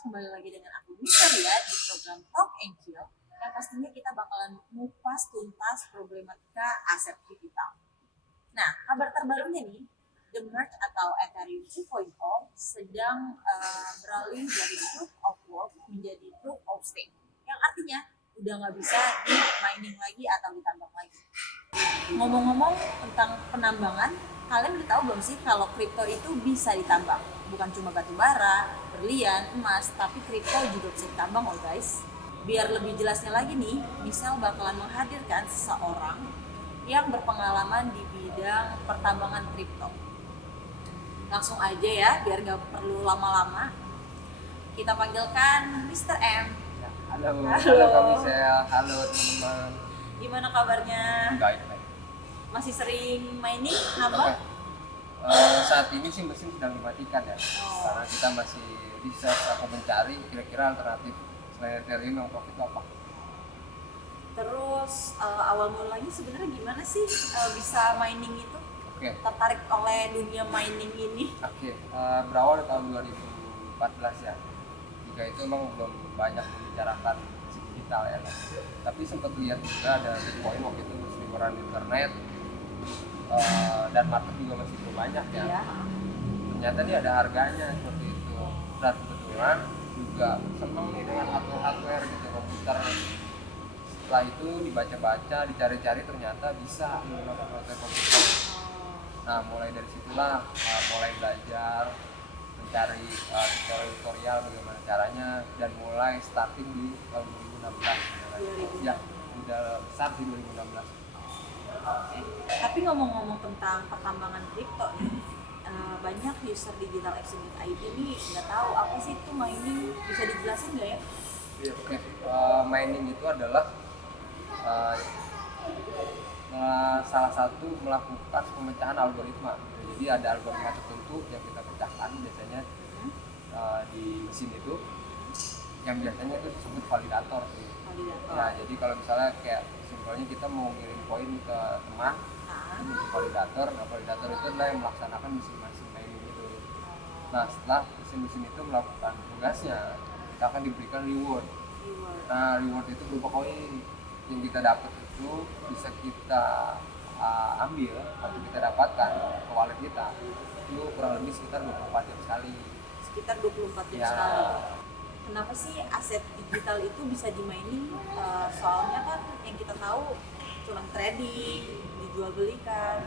kembali lagi dengan aku Nisa Ria di program Talk and Chill yang pastinya kita bakalan ngupas tuntas problematika aset digital. Nah, kabar terbarunya nih, The Merge atau Ethereum 2.0 sedang beralih dari Proof of Work menjadi Proof of Stake, yang artinya udah nggak bisa di mining lagi atau ditambang lagi. Ngomong-ngomong tentang penambangan, kalian udah tahu belum sih kalau kripto itu bisa ditambang? Bukan cuma batu bara, berlian, emas, tapi kripto juga bisa ditambang loh guys. Biar lebih jelasnya lagi nih, Misal bakalan menghadirkan seseorang yang berpengalaman di bidang pertambangan kripto. Langsung aja ya, biar gak perlu lama-lama. Kita panggilkan Mr. M. Halo Halo. Kak Michelle, halo teman-teman. Gimana kabarnya? Baik. Masih sering mining? Oke. Apa? Saat ini sih mesin sedang dimatikan ya, karena kita masih research atau mencari kira-kira alternatif selain Ethereum yang profit itu apa. Terus awal mulanya sebenarnya gimana sih bisa mining itu? Oke. Tertarik oleh dunia mining ini? Berawal dari tahun 2014 ya. Jika itu emang belum banyak membicarakan digital ya, tapi sempat lihat juga ada Bitcoin waktu itu seliweran internet. Dan market juga masih belum banyak ya. Iya. Ternyata nih ada harganya seperti itu. Dan kebetulan juga seneng nih dengan hardware gitu, komputer. Setelah itu dibaca-baca, dicari-cari, ternyata bisa menggunakan komputer. Nah, mulai dari situlah mulai belajar, mencari tutorial bagaimana caranya, dan mulai starting di tahun 2016. Ya, udah start di 2016. Tapi ngomong-ngomong tentang pertambangan kripto nih, banyak user digital exchange ID nih nggak tahu apa sih itu mining, bisa dijelasin nggak ya? Oke. Mining itu adalah salah satu melakukan pemecahan algoritma. Jadi ada algoritma tertentu yang kita pecahkan biasanya di mesin itu, yang biasanya itu disebut validator sih. Validator. Nah, jadi kalau misalnya kayak simpelnya kita mau ngirim koin ke teman, itu validator. Nah, validator itu adalah yang melaksanakan mesin-mesin mining itu. Nah, setelah mesin-mesin itu melakukan tugasnya, kita akan diberikan reward. Nah, reward itu berupa koin yang kita dapat itu bisa kita ambil atau kita dapatkan ke wallet kita. Itu kurang lebih sekitar 24 jam sekali. Sekitar 24 jam Ya. sekali. Kenapa sih aset digital itu bisa di mining? Soalnya kan yang kita tahu cuma trading, dijual belikan.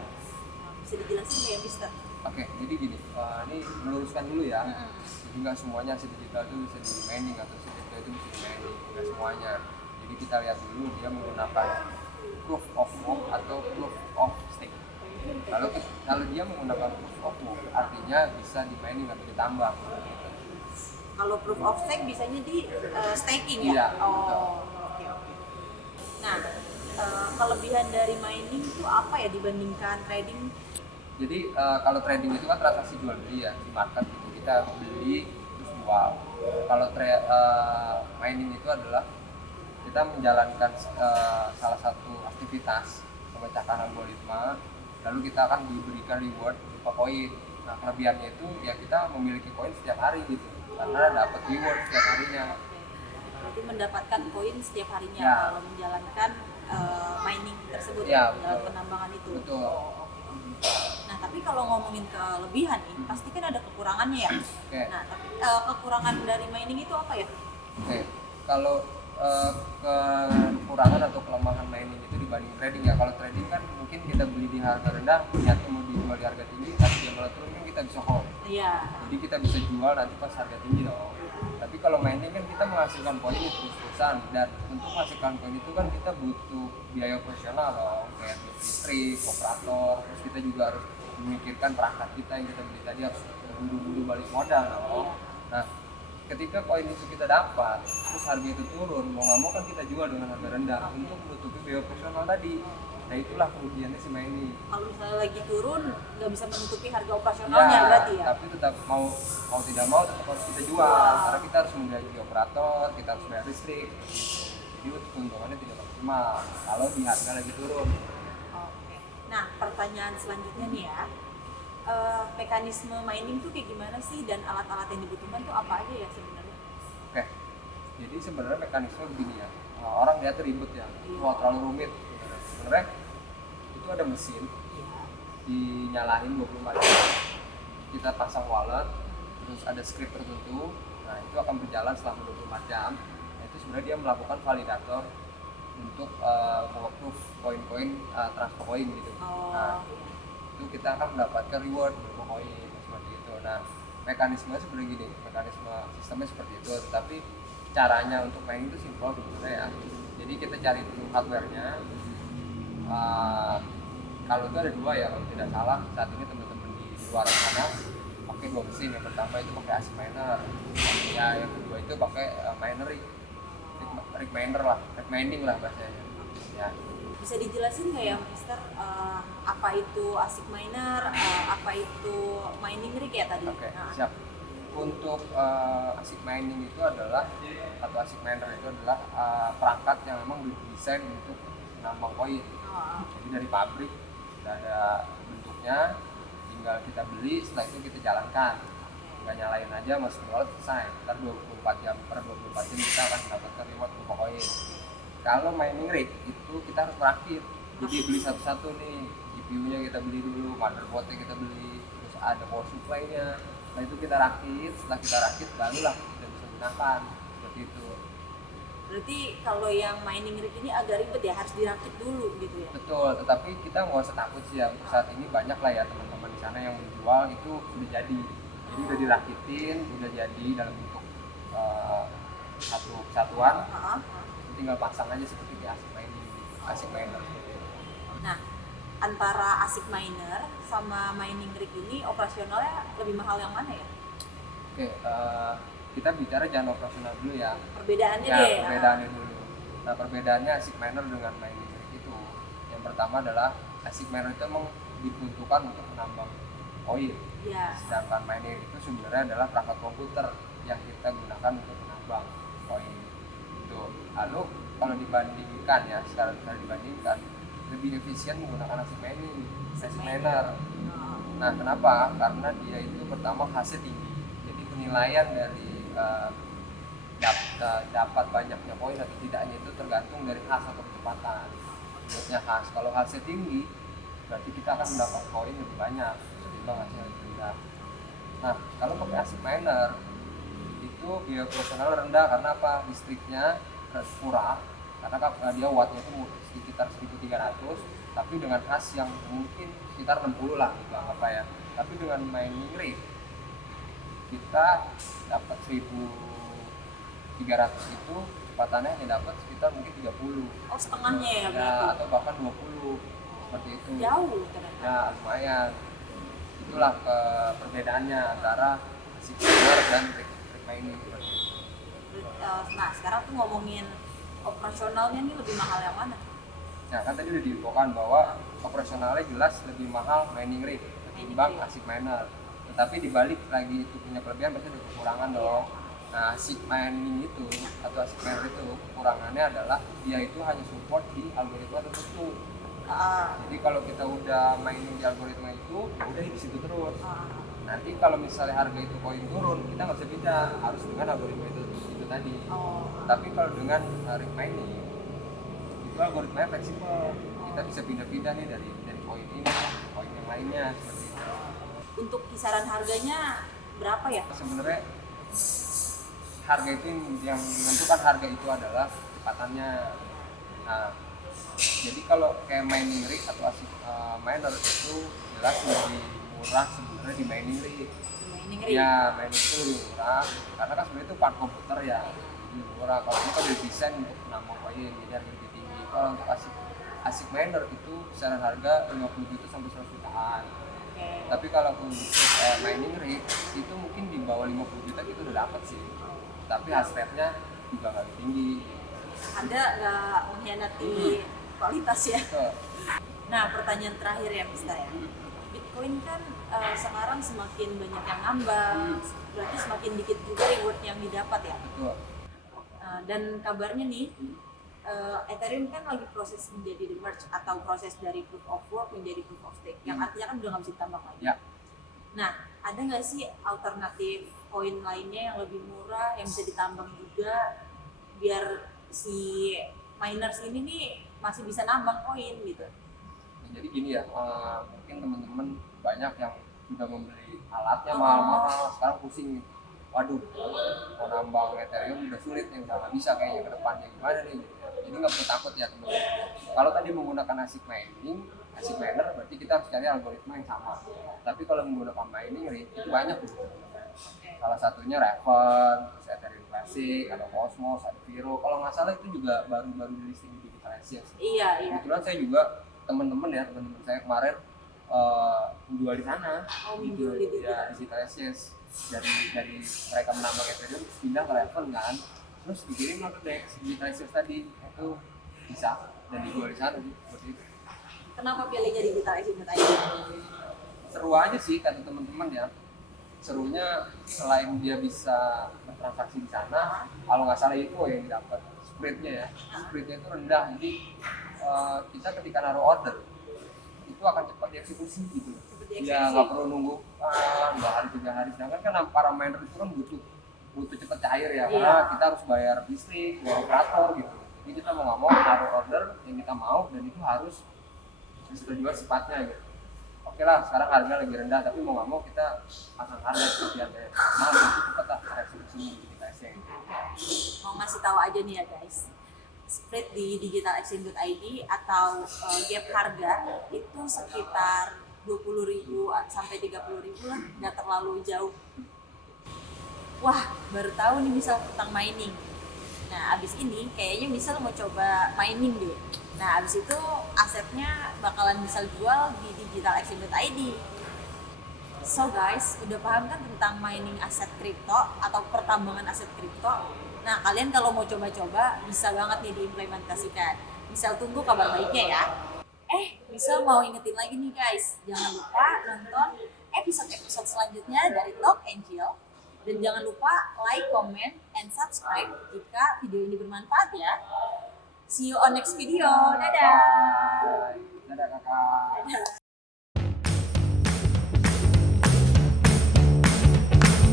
Bisa dijelasin nggak ya, Mister? Oke, jadi gini, ini meluruskan dulu ya. Jadi nggak semuanya aset digital itu bisa di mining atau aset digital itu bisa di mining, nggak semuanya. Jadi kita lihat dulu dia menggunakan proof of work atau proof of stake. Kalau dia menggunakan proof of work, artinya bisa di mining atau ditambang. Gitu. Kalau proof of stake biasanya di staking ya? Iya, Oh, betul. oke. Nah, kelebihan dari mining itu apa ya dibandingkan trading? Jadi kalau trading itu kan transaksi jual beli ya di market gitu, kita beli terus jual. Kalau mining itu adalah kita menjalankan salah satu aktivitas memecahkan algoritma, lalu kita akan diberikan reward berupa koin. Nah, kelebihannya itu ya kita memiliki koin setiap hari gitu, karena dapat reward setiap harinya. Berarti mendapatkan koin setiap harinya Ya. kalau menjalankan mining tersebut, Ya, dalam betul. penambangan itu. Betul. Nah, tapi kalau ngomongin kelebihan nih, pasti kan ada kekurangannya ya. Oke. Nah, tapi kekurangan dari mining itu apa ya? Oke, kalau kekurangan atau kelemahan mining itu dibanding trading ya. Kalau trading kan mungkin kita beli di harga rendah, niatnya mau dijual di harga tinggi, tapi dia malah turun kan kita bisa hold. Iya. Jadi kita bisa jual nanti pas harga tinggi dong. Tapi kalau mining kan kita menghasilkan koin itu terus-terusan, dan untuk menghasilkan koin itu kan kita butuh biaya operasional dong, kayak listrik, operator, terus kita juga harus memikirkan perangkat kita yang kita beli tadi harus buru-buru balik modal dong. Nah, ketika koin itu kita dapat, terus harga itu turun, mau nggak mau kan kita jual dengan harga rendah untuk menutupi biaya operasional tadi. Nah, itulah kerugiannya si mining. Kalau misalnya lagi turun, nggak bisa menutupi harga operasionalnya berarti ya? Tapi tetap mau tidak mau tetap harus kita jual, karena kita harus menggaji operator, kita harus bayar listrik gitu. Jadi keuntungannya tidak maksimal kalau di harga lagi turun. Oke. Nah, pertanyaan selanjutnya nih ya, mekanisme mining tuh kayak gimana sih, dan alat-alat yang dibutuhkan tuh apa aja ya sebenarnya? Oke, jadi sebenarnya mekanisme begini ya. Orang lihat ribet ya, wah terlalu rumit. Sebenarnya itu ada mesin dinyalain 24 jam, kita pasang wallet, terus ada script tertentu, nah itu akan berjalan selama 24 jam. Nah, itu sebenarnya dia melakukan validator untuk mengapprove koin-koin transfer koin gitu. Nah, itu kita akan mendapatkan reward berupa koin seperti itu. Nah, mekanismenya seperti gini, mekanisme sistemnya seperti itu, tetapi caranya untuk main itu simpel sebenarnya ya. Jadi kita cari dulu hardware-nya. Kalau itu ada dua ya, kalau tidak salah saat ini teman-teman di luar sana pakai dua mesin. Yang pertama itu pakai ASIC miner, ya yang kedua itu pakai miner rig miner lah, rig mining lah bahasanya ya. Bisa dijelasin nggak ya Mister, apa itu ASIC miner, apa itu mining rig ya tadi? Oke, siap. Untuk ASIC mining itu adalah, atau ASIC miner itu adalah perangkat yang memang didesain untuk menambang koin. Jadi dari pabrik sudah ada bentuknya, tinggal kita beli, setelah itu kita jalankan, nggak nyalain aja, masukin wallet, selesai. Ntar 24 jam per 24 jam kita akan mendapatkan reward berupa koin. Kalau mining rig itu kita harus merakit, jadi beli satu-satu nih, GPU-nya kita beli dulu, motherboard-nya kita beli, terus ada power supply-nya. Nah itu kita rakit, setelah kita rakit barulah kita bisa gunakan seperti itu. Berarti kalau yang mining rig ini agak ribet ya, harus dirakit dulu gitu ya? Betul, tetapi kita nggak usah takut sih ya, untuk saat ini banyak lah ya teman-teman di sana yang menjual itu udah jadi. Jadi udah dirakitin, udah jadi dalam bentuk satu kesatuan, tinggal pasang aja seperti di ASIC miner. Nah, antara ASIC miner sama mining rig ini operasionalnya lebih mahal yang mana ya? Oke, kita bicara jangan operasional dulu ya. Perbedaannya Ya, deh. perbedaannya dulu. Nah, perbedaannya ASIC miner dengan mining rig itu, yang pertama adalah ASIC miner itu emang diperuntukkan untuk menambang koin. Ya. Sedangkan mining itu sebenarnya adalah perangkat komputer yang kita gunakan untuk menambang koin. Itu. Lalu kalau dibandingkan ya, sekarang kita dibandingkan, lebih efisien menggunakan ASIC miner. Nah, kenapa? Karena dia itu pertama khasnya tinggi. Jadi penilaian dari dapat banyaknya koin atau tidaknya itu tergantung dari hash atau kecepatan. Menurutnya hash, kalau hashnya tinggi berarti kita akan mendapat koin lebih banyak ketimbang hash yang rendah. Nah, kalau pakai ASIC miner itu biaya operasional rendah karena apa? Listriknya murah, karena dia wattnya itu sekitar 1300, tapi dengan hash yang mungkin sekitar 60 lah gitu anggap ya. Tapi dengan mining rig kita dapat 1300 itu kecepatannya hanya dapat sekitar mungkin 30. Oh, setengahnya ya Ya, berarti? atau bahkan 20 seperti itu. Jauh ternyata. Ya, lumayan. Itulah perbedaannya antara ASIC miner dan rig mining. Nah, sekarang tuh ngomongin operasionalnya nih lebih mahal yang mana? Nah, kan tadi udah diinfokan bahwa operasionalnya jelas lebih mahal mining rig ketimbang ASIC miner. Tetapi dibalik lagi itu punya kelebihan, pasti ada kekurangan dong. Nah, ASIC mining itu atau ASIC miner itu kekurangannya adalah dia itu hanya support di algoritma tertentu. Jadi kalau kita udah mining di algoritma itu, ya udah di situ terus. Nanti kalau misalnya harga itu koin turun, kita nggak bisa pindah, harus dengan algoritma itu tadi. Tapi kalau dengan rig mining itu algoritmanya fleksibel, kita bisa pindah-pindah nih dari koin ini koin yang lainnya seperti itu. Untuk kisaran harganya berapa ya? Sebenarnya harga itu yang menentukan harga itu adalah kecepatannya. Nah, jadi kalau kayak mining rig atau ASIC miner itu jelas lebih murah sebenarnya di mining rig. Mining rig? Ya, mining itu lebih murah karena kan sebenarnya itu part komputer ya, lebih murah. Kalau ini kan didesain untuk menambang koin, jadi harga lebih tinggi. Kalau untuk ASIC miner itu kisaran harga 50 juta sampai 100 jutaan. Tapi kalau untuk mining rig itu mungkin di bawah 50 juta itu udah dapat sih. Tapi hash rate-nya juga nggak tinggi. Anda nggak mengkhianati kualitas ya? Nah, pertanyaan terakhir ya Mister ya. Bitcoin kan sekarang semakin banyak yang nambang, berarti semakin dikit juga reward yang didapat ya? Betul. Dan kabarnya nih, Ethereum kan lagi proses menjadi the merge atau proses dari proof of work menjadi proof of stake, yang artinya kan udah nggak bisa ditambang lagi. Ya. Nah, ada nggak sih alternatif koin lainnya yang lebih murah yang bisa ditambang juga biar si miners ini nih masih bisa nambang koin gitu? Nah, jadi gini ya, mungkin teman-teman banyak yang sudah membeli alatnya Oh, mahal-mahal, sekarang pusing nih. Waduh, mau nambang Ethereum udah sulit nih, udah nggak bisa kayaknya ke depannya gimana nih. Gitu ya. Jadi nggak perlu takut ya teman-teman. Kalau tadi menggunakan ASIC miner berarti kita harus cari algoritma yang sama. Tapi kalau menggunakan mining rate itu banyak tuh. Salah satunya Raven, terus Ethereum Classic, ada Cosmos, ada Viro. Kalau nggak salah itu juga baru-baru di listing di Digital Exchange. iya, iya. Kebetulan saya juga teman-teman saya kemarin menjual di sana. Oh, menjual di Ya, Digital Exchange. Dari mereka menambah Ethereum terus pindah ke Raven kan. Terus dikirim lah ke DEX Digital Exchange tadi itu bisa dan dijual di sana sih seperti itu. Kenapa pilihnya digital exchange aja? Seru aja sih kata teman-teman ya. Serunya selain dia bisa bertransaksi di sana, kalau nggak salah itu yang didapat spreadnya ya, spreadnya itu rendah, jadi kita ketika naruh order itu akan cepat dieksekusi gitu. Seperti Ya nggak perlu nunggu 2 hari 3 hari, sedangkan kan para miner itu kan butuh cepet cair ya, karena Iya. kita harus bayar listrik, bayar operator gitu. Jadi kita mau nggak mau naruh order yang kita mau dan itu harus disetujui secepatnya gitu. Oke lah, sekarang harga lagi rendah, tapi mau nggak mau kita pasang harga biar kayak mahal itu cepet lah eksekusi di kita exchange. Mau ngasih tahu aja nih ya guys, spread di digitalexchange.id atau gap harga itu sekitar 20.000 sampai 30.000 lah, nggak terlalu jauh. Wah, baru tahu nih misal tentang mining. Nah, abis ini kayaknya misal mau coba mining deh. Nah, abis itu asetnya bakalan misal jual di digitalexchange.id. So guys, udah paham kan tentang mining aset kripto atau pertambangan aset kripto? Nah, kalian kalau mau coba-coba bisa banget nih diimplementasikan. Misal tunggu kabar baiknya ya. Misal mau ingetin lagi nih guys, jangan lupa nonton episode-episode selanjutnya dari Talk Angel. Dan jangan lupa like, comment, and subscribe jika video ini bermanfaat ya. See you on next video. Dadah. Dadah kakak. Dadah.